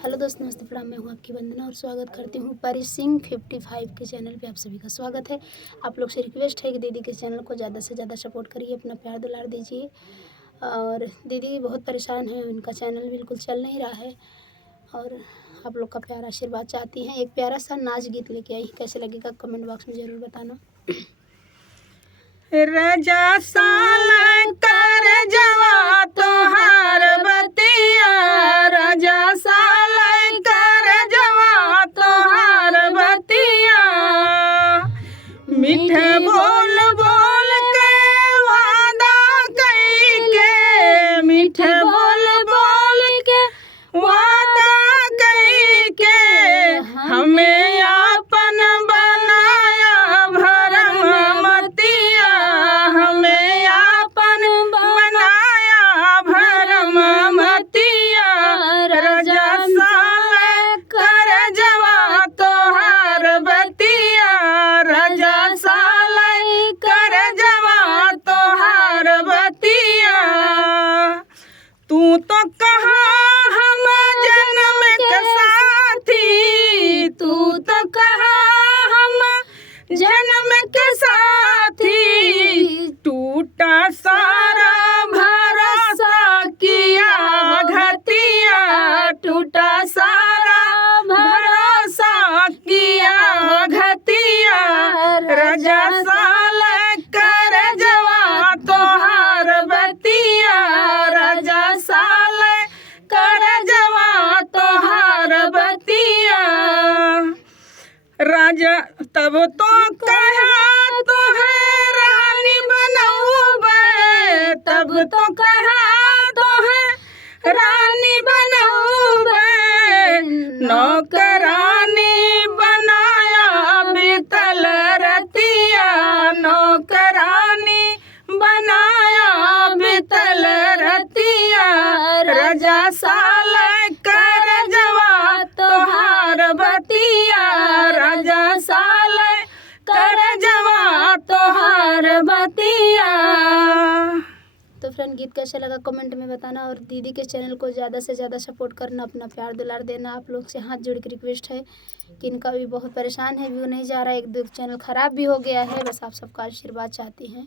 Hello दोस्त, नमस्ते, प्रणाम। मैं हूँ आपकी वंदना और स्वागत करती हूँ परी सिंह 55 के चैनल पे। आप सभी का स्वागत है। आप लोग से रिक्वेस्ट है कि दीदी के चैनल को ज़्यादा से ज़्यादा सपोर्ट करिए, अपना प्यार दुलार दीजिए। और दीदी बहुत परेशान है, उनका चैनल बिल्कुल चल नहीं रहा है और आप लोग का प्यार आशीर्वाद चाहती हैं। एक प्यारा सा नाच गीत लेके आई, कैसे लगेगा कमेंट बॉक्स में ज़रूर बताना। रजा साल कर जवा तोहार बतिया, रजा साल कर जवा तोहार बतिया। मीठ बोल बोल के वादा कई के, मीठ बोल बोल के वादा कई के, हमें अपन बनाया भरम मतिया, हमें अपन बनाया भरम मतिया। रजा साल कर जवा तोहार बतिया, रजा साल कर जवा तोहार बतिया। तू तो कहा हम जन्म के साथी, तू तो कहा हम जन्म के साथी। टूटा सारा भरोसा किया घतिया, टूटा सारा भरोसा किया घतिया। रजा साल कर जवा तोहार बतिया, रजा साल कर जवा तोहार बतिया। राजा तब तो कहा तो है रानी बनऊबे, तब तो कहा तो है रानी बनऊबे। नौकरानी बनाया बीतल रतिया, नौकरानी बनाया बीतल रतिया। रजा साल कर जवा तोहार बतिया, रजा साल कर जवा तोहार बतिया। तो फ्रेंड, गीत कैसा लगा कमेंट में बताना और दीदी के चैनल को ज़्यादा से ज़्यादा सपोर्ट करना, अपना प्यार दुलार देना। आप लोग से हाथ जोड़ के रिक्वेस्ट है कि इनका भी बहुत परेशान है, व्यू नहीं जा रहा है, एक दो चैनल ख़राब भी हो गया है। बस आप सबका आशीर्वाद चाहती हैं।